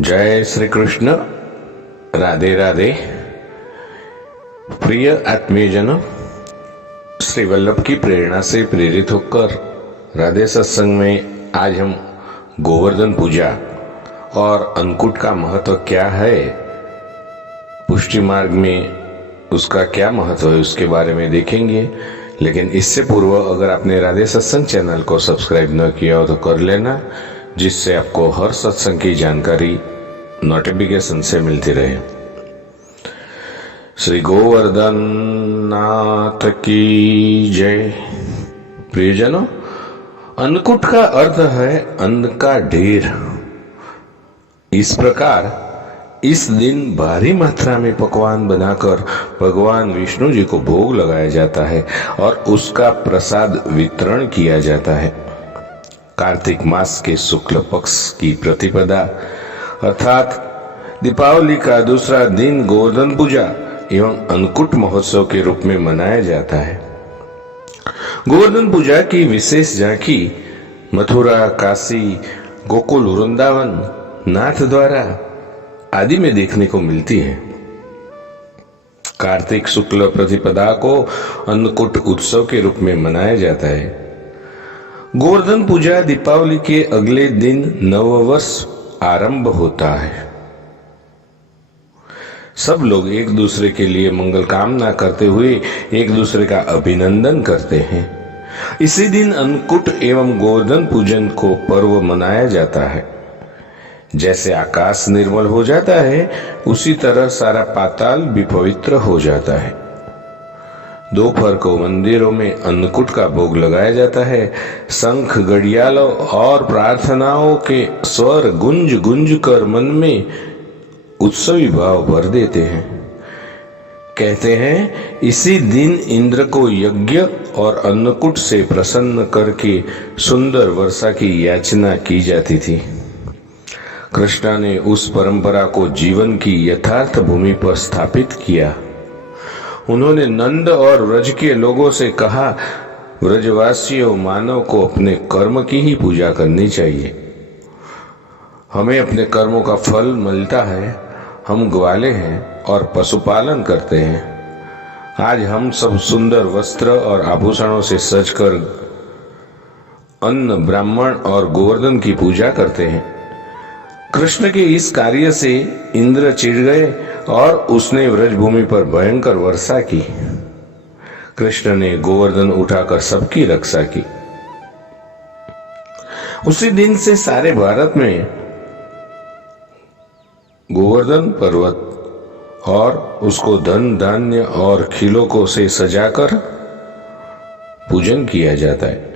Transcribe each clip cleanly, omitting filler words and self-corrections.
जय श्री कृष्ण। राधे राधे। प्रिय आत्मीयजनों, श्री वल्लभ की प्रेरणा से प्रेरित होकर राधे सत्संग में आज हम गोवर्धन पूजा और अन्नकूट का महत्व क्या है, पुष्टि मार्ग में उसका क्या महत्व है, उसके बारे में देखेंगे। लेकिन इससे पूर्व अगर आपने राधे सत्संग चैनल को सब्सक्राइब न किया हो तो कर लेना, जिससे आपको हर सत्संग की जानकारी नोटिफिकेशन से मिलती रहे। श्री गोवर्धन नाथ की जय। प्रियजनों, अन्नकूट का अर्थ है अन्न का ढेर। इस प्रकार इस दिन भारी मात्रा में पकवान बनाकर भगवान विष्णु जी को भोग लगाया जाता है और उसका प्रसाद वितरण किया जाता है। कार्तिक मास के शुक्ल पक्ष की प्रतिपदा अर्थात दीपावली का दूसरा दिन गोवर्धन पूजा एवं अन्नकूट महोत्सव के रूप में मनाया जाता है। गोवर्धन पूजा की विशेष झांकी मथुरा, काशी, गोकुल, वृंदावन, नाथ द्वारा आदि में देखने को मिलती है। कार्तिक शुक्ल प्रतिपदा को अन्नकूट उत्सव के रूप में मनाया जाता है। गोवर्धन पूजा दीपावली के अगले दिन नववर्ष आरंभ होता है। सब लोग एक दूसरे के लिए मंगल कामना करते हुए एक दूसरे का अभिनंदन करते हैं। इसी दिन अन्नकूट एवं गोवर्धन पूजन को पर्व मनाया जाता है। जैसे आकाश निर्मल हो जाता है, उसी तरह सारा पाताल भी पवित्र हो जाता है। दोपहर को मंदिरों में अन्नकूट का भोग लगाया जाता है। शंख, घड़ियालों और प्रार्थनाओं के स्वर गुंज गुंज कर मन में उत्सवी भाव भर देते हैं। कहते हैं इसी दिन इंद्र को यज्ञ और अन्नकूट से प्रसन्न करके सुंदर वर्षा की याचना की जाती थी। कृष्ण ने उस परंपरा को जीवन की यथार्थ भूमि पर स्थापित किया। उन्होंने नंद और व्रज के लोगों से कहा, व्रजवासियों, मानव को अपने कर्म की ही पूजा करनी चाहिए। हमें अपने कर्मों का फल मिलता है। हम ग्वाले हैं और पशुपालन करते हैं। आज हम सब सुंदर वस्त्र और आभूषणों से सजकर अन्न, ब्राह्मण और गोवर्धन की पूजा करते हैं। कृष्ण के इस कार्य से इंद्र चिढ़ गए और उसने व्रजभूमि पर भयंकर वर्षा की। कृष्ण ने गोवर्धन उठाकर सबकी रक्षा की। उसी दिन से सारे भारत में गोवर्धन पर्वत और उसको धन, धान्य और खिलौनों से सजाकर पूजन किया जाता है।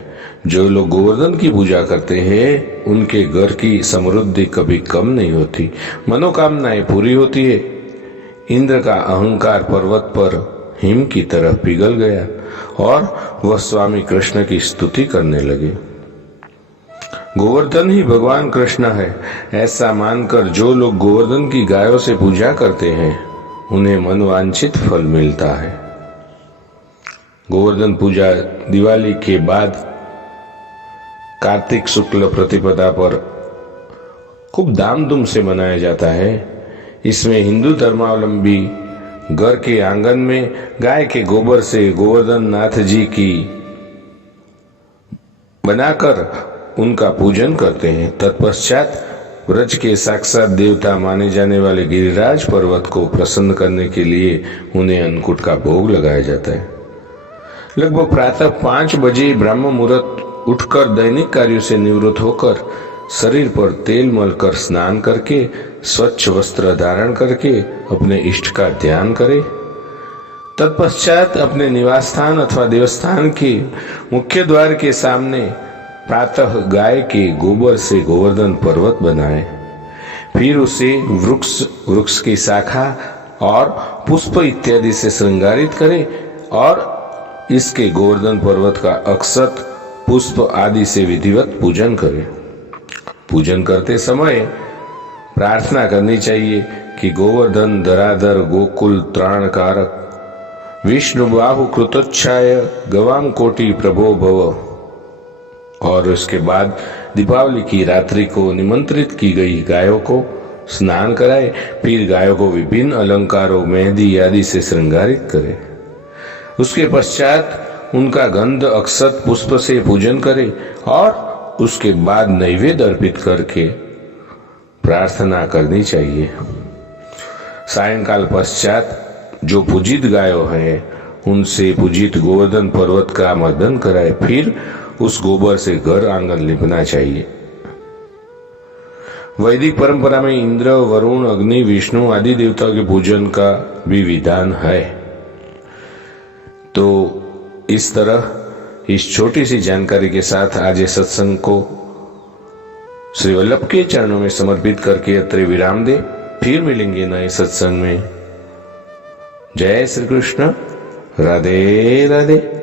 जो लोग गोवर्धन की पूजा करते हैं, उनके घर की समृद्धि कभी कम नहीं होती, मनोकामनाएं पूरी होती है। इंद्र का अहंकार पर्वत पर हिम की तरह पिघल गया और वह स्वामी कृष्ण की स्तुति करने लगे। गोवर्धन ही भगवान कृष्ण है, ऐसा मानकर जो लोग गोवर्धन की गायों से पूजा करते हैं, उन्हें मनवांछित फल मिलता है। गोवर्धन पूजा दिवाली के बाद कार्तिक शुक्ल प्रतिपदा पर खूब धामधूम से मनाया जाता है। इसमें हिंदू धर्मावलंबी घर के आंगन में गाय के गोबर से गोवर्धन नाथ जी की बनाकर उनका पूजन करते हैं। तत्पश्चात व्रज के साक्षात देवता माने जाने वाले गिरिराज पर्वत को प्रसन्न करने के लिए उन्हें अन्नकूट का भोग लगाया जाता है। लगभग प्रातः 5 बजे ब्रह्म मुहूर्त उठकर दैनिक कार्यों से निवृत्त होकर शरीर पर तेल मलकर स्नान करके स्वच्छ वस्त्र धारण करके अपने इष्ट का ध्यान करें। तत्पश्चात अपने निवास स्थान अथवा देवस्थान के मुख्य द्वार के सामने प्रातः गाय के गोबर से गोवर्धन पर्वत बनाए। फिर उसे वृक्ष की शाखा और पुष्प इत्यादि से श्रृंगारित करें और इसके गोवर्धन पर्वत का अक्षत, पुष्प आदि से विधिवत पूजन करें। पूजन करते समय प्रार्थना करनी चाहिए कि गोवर्धन धराधर गोकुल त्राणकारक विष्णु बाहु कृतोच्छाय गवाम कोटि प्रभो भव। और उसके बाद दीपावली की रात्रि को निमंत्रित की गई गायों को स्नान कराए, फिर गायों को विभिन्न अलंकारों, मेहंदी आदि से श्रृंगारित करे। उसके पश्चात उनका गंध अक्षत पुष्प से पूजन करे और उसके बाद नैवेद्य अर्पित करके प्रार्थना करनी चाहिए। सायंकाल पश्चात जो पूजित गायों है उनसे पूजित गोवर्धन पर्वत का मर्दन कराए, फिर उस गोबर से घर आंगन लिपना चाहिए। वैदिक परंपरा में इंद्र, वरुण, अग्नि, विष्णु आदि देवताओं के पूजन का भी विधान है। तो इस तरह इस छोटी सी जानकारी के साथ आज इस सत्संग को श्री वल्लभ के चरणों में समर्पित करके अत्रे विराम दे। फिर मिलेंगे नए सत्संग में। जय श्री कृष्ण। राधे राधे।